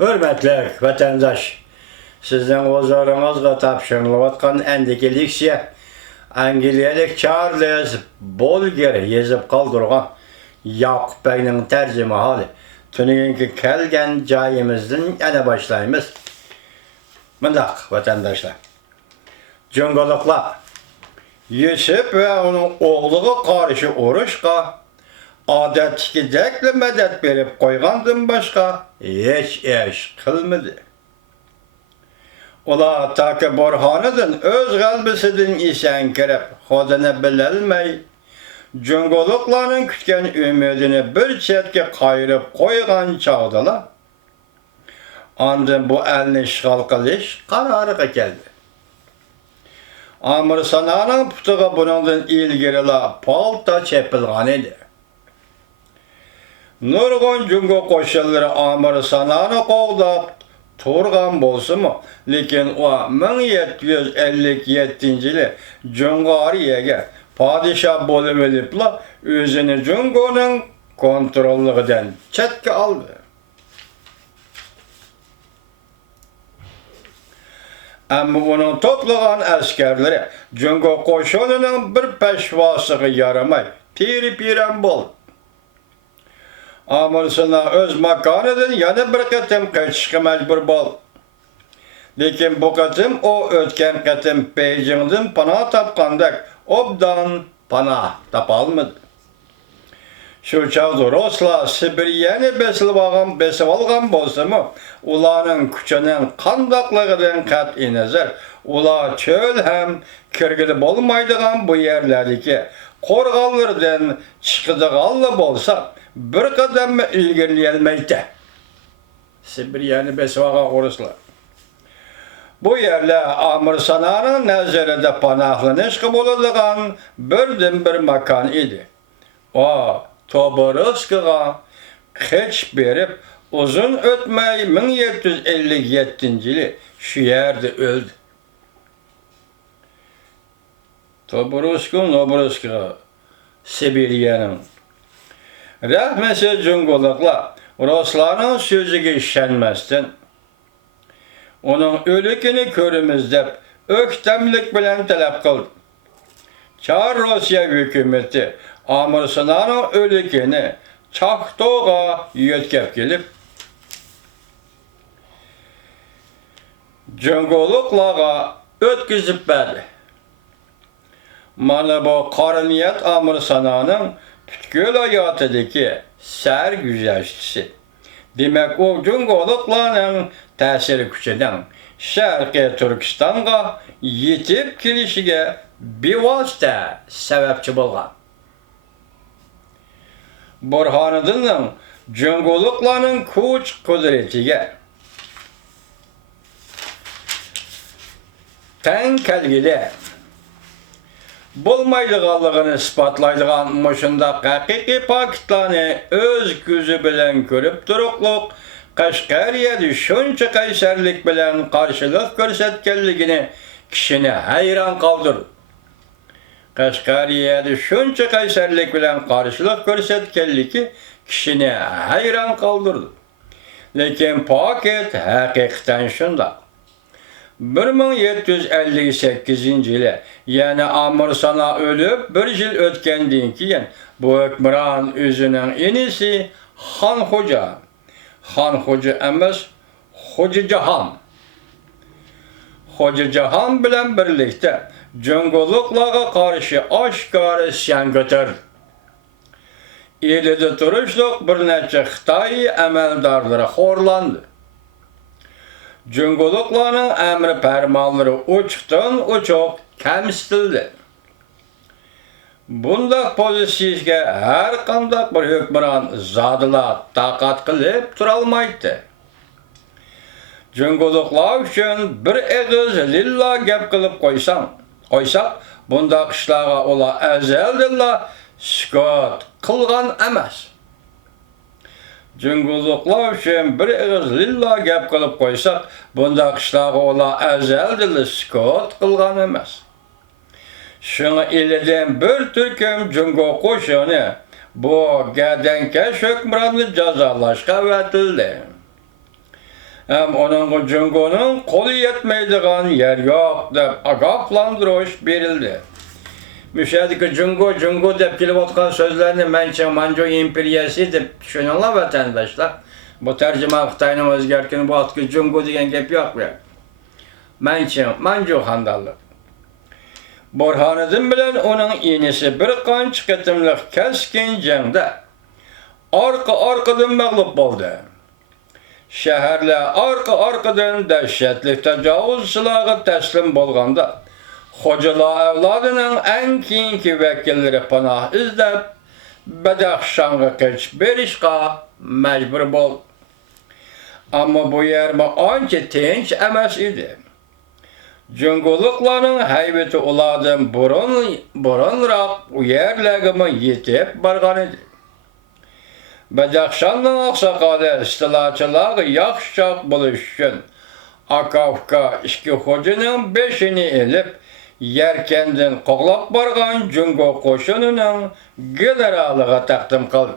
Hürmetli vatandaş, sizden huzurunuzda tapşırılayotgan endiki leksiya Angliyalik Charles Bolger yazıp kaldırgan Yakup Bey'nin tercüme hali. Tününkü kelgen cayimizden yana başlayımız. Mındak vatandaşlar. Cüngoluklar Yusuf ve onun oğluğa karşı oruçka adetki dekli medet verip koygandan başka hiç iş kılmadı. Ola ta ki Burhanıdın öz kalbisidin isen kirip hodini bililmey, cüngolukların kütken ümidini bir çetki kayırıp koygan çağdılar. Andın bu elini işgal kılış kararı geldi. Amr Sana'nın putuğa bunundan ilgirila palta çepilgan idi. Nurgun cüngo koşulları Amr Sana'nı qoğdap turgan bolsu mu? Lekin o 1757-yili Cüngariye'ge padişah bolup elipla özünü Cüngo'nun kontrollüğünden çetki aldı. Ama onun toplagan askerleri Cüngo koşulunun bir peşvasığı yaramay, piri-piren bol. Amırsına öz makanıdın yana bir kıtım kaçışkı mecbur bol. Lekin bu kıtım o ötken kıtım Beijing'den pana tapkandak obdan pana tapalmadı. Şu çağda Rusla Sibiriyeni besip algan bolsa mı, ulanın küçünün kandaklığından kat'i nazar, ula çöl hem kirgili bolmaydıgan bu yerlerdeki korgallardan çıkıdıgallı bolsa, bir kadem ilgirleyelmeydi. Sibiriyeni besip algan Ruslar. Bu yerle Amr Sana'nın nazarında panahlanışkı buluduğun birden bir makan idi. O, Tobolskıga hiç berip uzun ötmey 1757-yili şu yerde öldü. Tobolskıga Sibiriya'nın. Rahmesi Cüngolukla Rusların sözüge işenmezden onun ölükünü körümüz dep öktemlik bilen talep kıldı. Çar Rusya hükümeti Amr Sana'nın ölükünü Çaktoğa yetkep gelip Cüngoluklarga ötküzüp verdi. Mana bu karniyet Amr Sana'nın tütkül hayatıdaki ser güzelçisi. Demek o Cüngoluklarının tesiri küçüden Şarkı Türkistan'a yetip kilişige bir vasıta sebepçi bolgan. Burhanıdın'ın Cüngoluklarının kuç kudretiga ten kelgili bulmaydıganlığını ispatlaydıgan muşunda hakiki pakitlarını öz gözü bilen görüp durukluk Kaşgariyede şunca kayserlik bilen karşılık görsetkenligini kişini hayran kaldırdı. Kaşgariyede şunca kayserlik bilen karşılık görsetkenligi kişini hayran kaldırdı. Lekin paket hakikaten şunda. 1758-yili yani Amr Sana ölüp bir yıl ötkendiğin keyin bu hükmüran özünün enisi Han Hoca. Han Hoca emas, Hoca Cahan. Hoca Cahan bilen birlikte Cüngoluklarga karşı aşkarı isyan götürdü. Elide turuşluk bir neçe Xitay emeldarları horlandı. Cüngoluklarning emri fermanları uçuktan uçuk kemsitildi. Bundaq pozisiyaga her qandaq bir hükmüran zadılar taqat qilib turolmaydi. Cüngoluklar üçün bir egiz lilla gap qilib qo'ysak, bundaq ishlarga ular azaldilla sukut qilgan emas. Cüngoluklar üçün bir egiz lilla gap qilib qo'ysak, bundaq ishlarga ular azaldilla sukut qilgan emas. Şuna iliden bir türküm Cüngo koşunu bu gadenkeş hükmranı cezalaşka vetildi. hem onun Jungo'nun kolu yetmeydiğin yer yok dep agaflandırış berildi. Müşahedeki Jungo dep kelip otkan sözlerini Manchu imperiyasi dep düşünüyorlar vatandaşlar. Bu tercüme Xitayning o'zgartgan bu vaqtga Jungo degan gap yo'q bu. Manchu handallık. Burhanıddin bilen onun iğnesi bir qancha qitimliq keskin jangda arkadan mag'lub bo'ldi. Shaharlar arkadan dahshatli tajovuz silog'i taslim bo'lganda Xo'jalar avlodining eng keyingi vakillari panoh izlab Badaxshonga qochib berishga majbur bo'ldi. Ammo bu yer ancha tinch emas edi. Jungoliklarning haybati ulardan burunroq u yerlarga yetib borgan edi. Badaxshonning oqsoqoli istilochilarga yaxshiroq bo'lish uchun Akavka ikki xo'janing beshini elib Yarkanddan qo'g'lab borgan Jungo qo'shinining generaliga taqdim qildi.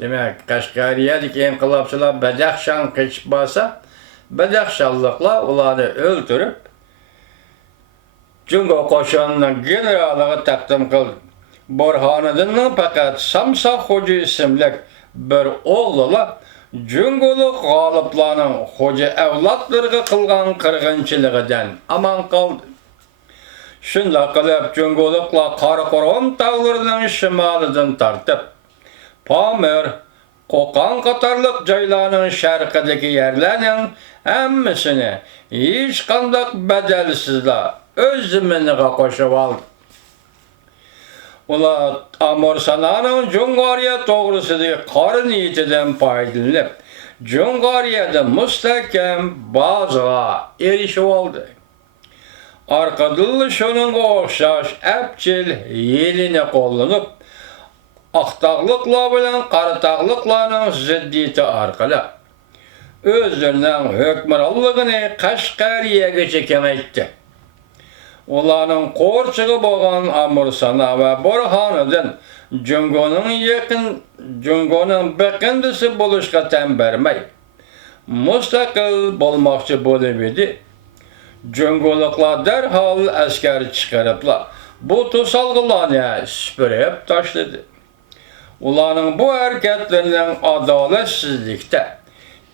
Demak, Qashqariyadagi inqilobchilar Badaxshon qochib borsa, Badaxshonliklar ularni o'ldirib, Jungo qo'shinining generaliga taqdim qildi. Burhanıddinning faqat Samsa xo'ja ismli bir o'g'li Jungolik g'oliblarning xo'ja avlodlariga qilgan qirg'inchiligidan aman qoldi. Shunday qilib Jungoliklar Qoraqo'rg'on tog'larining shimolidan tortib, Pamir, Qo'qon qatorliq joylarning sharqidagi yerlarning hammasini hech qanday badalsizlar o'z zimmasiga qo'shib oldi. Ular Amorsananing Jungariya to'g'risidagi qora niyatidan foydalanib, Jungariyada mustahkam bazaga erishib oldi. Arqadilli shuningga o'xshash apchil yelini qo'llanib, oqtog'liqlar bilan qaratog'liqlarning ziddiyati orqali o'zlarining hukmronligini Qashqariyagacha kamaytdi. Ularning qo'rchig'i bo'lgan Amorsana va Burhanıddin Jungoning biqindisi bo'lishga tan bermay, mustaqil bo'lmoqchi bo'lib edi. Jungoliklar darhol askar chiqariblar bu to'solg'ilarni supurib tashladi. Ularning bu harakatlarining adolatsizlikda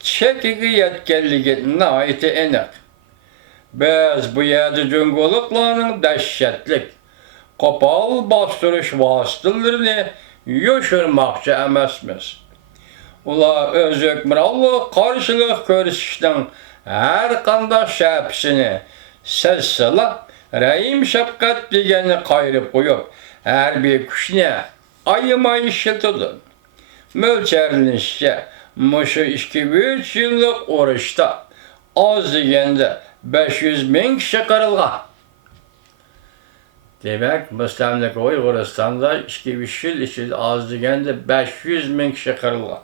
chekiga yetganligi nihoyat aniq. Biz bu yerda Jungoliklarning dahshatlik, qo'pol bostirish vositalarini yo'shirmoqchi emasmiz. Ular o'z hukmronlik qarshilik ko'rsatishdan har qanday shapsini sezsalar, Rahim shafqat deganni qayirib qo'yib, harbiy kuchni ayamay ishlatadi. Mo'ljallanishcha, mushu 2-3 yillik urushda oz deganda 500 ming kishi qirilgan. Demak, mustamlaka Uyg'uristonda 2-3 yil ichida oz deganda 500 ming kishi qirilgan.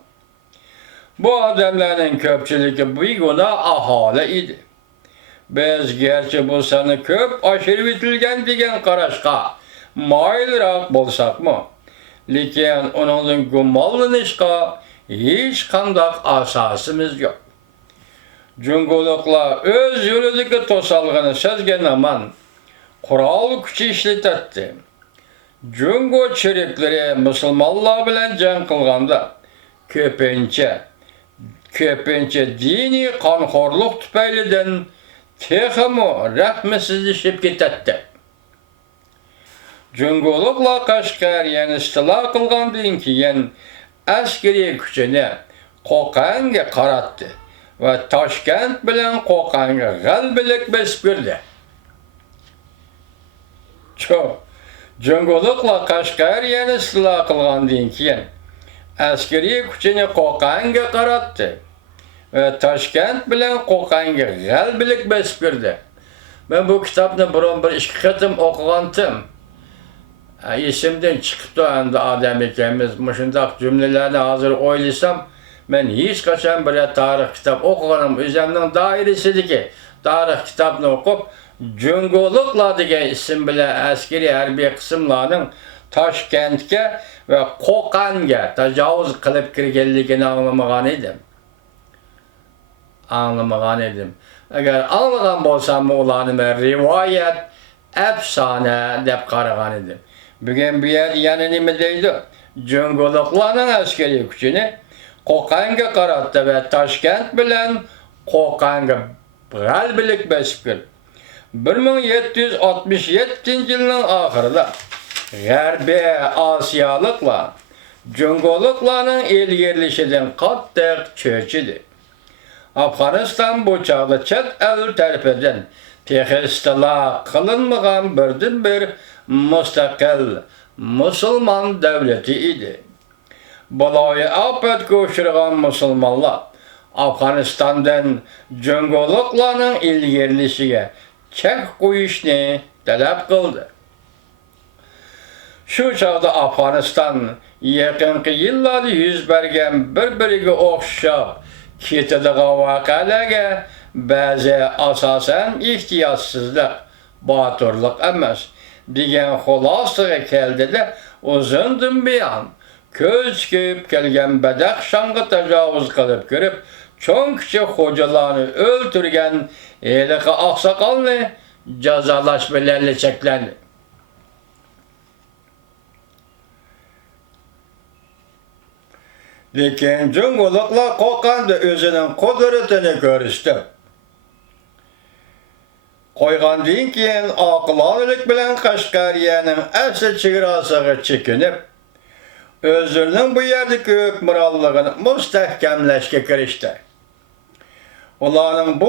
Bu odamlarning ko'pchiligi begona aholi edi. Biz gerçi bu sani ko'p oshirib etilgan degan qarashga moyilroq bo'lsakmi, lekin uningdan gumonlanishga hech qanday asosimiz yo'q. Jungoliklar o'z yo'lidagi to'salg'ini sezgan aman qurol kuchi ishlatadi. Jungo cheriklari musulmonlar bilan jang qilganda ko'pincha diniy qonxo'rlik tufaylidan texmo rahmsizlashib ketadi. Jungoliklar Qashqariyani istilo qilgandan keyin askariy kuchini Qo'qonga qaratdi va Toshkent bilan Qo'qonga g'alabalik besib kirdi. Jungoliklar Qashqariyani istilo qilgandan keyin askariy kuchini Qo'qonga qaratdi va Toshkent bilan Qo'qonga g'alabalik besib kirdi. Men bu kitobni bir ikki qatim o'qigandim. Esimden chiqibdi endi odam ekanmiz. Shunday jumlalarni hozir o'ylasam, men hech qachon bir tarix kitob o'qiganim o'zimning doirasidagi tarix kitobni o'qib, Jungoliklar degan ism bilan askariy harbiy qismlarning Toshkentga va Qo'qonga tajovuz qilib kirganligini anglamagan edim. anlamagan edim. Eğer anlagan bolsam ulanı ben rivayet, efsane dep qaragan edim. Bugün bu yer yani nime deydi? Cüngülüklerin askeri gücünü Qo'qonga qaratdi ve Toshkent bilan Qo'qonga g'albilik besib keldi. 1767-yilning oxirida G'arbiy Osiyoliklar Cüngülüklerin ilgirlishidan qattiq cho'chidi. Afg'oniston bu chog'da chet el tarafidan texistila qilinmagan birdan-bir mustaqil musulmon davlati edi. Baloyi afetga uchragan musulmonlar Afg'onistondan Cüngülüklerin ilgirlishiga chek qo'yishni talab qildi. Shu chog'da Afg'oniston yaqinqi yillarda yuz bergan bir-biriga o'xshab ketadigan voqealarga ba'zi asosan ehtiyotsizlik, boturlik emas degan xulosaga keldida uzundan buyon ko'z ko'p kelgan Badaxshonga tajovuz qilib kirib, cho'ng kichik xo'jalarni o'ltirgan eliqi oqsoqolni jazolash bilan cheklandi. Lekin Cüngülükler Qo'qonda o'zining qudratini ko'rishdi. Qo'ygandan keyin oqilonlik bilan Qashqariyaning asl chegarasiga chekinib, o'zlarining bu yerdagi hukmronligini mustahkamlashga kirishdi. Ularning bu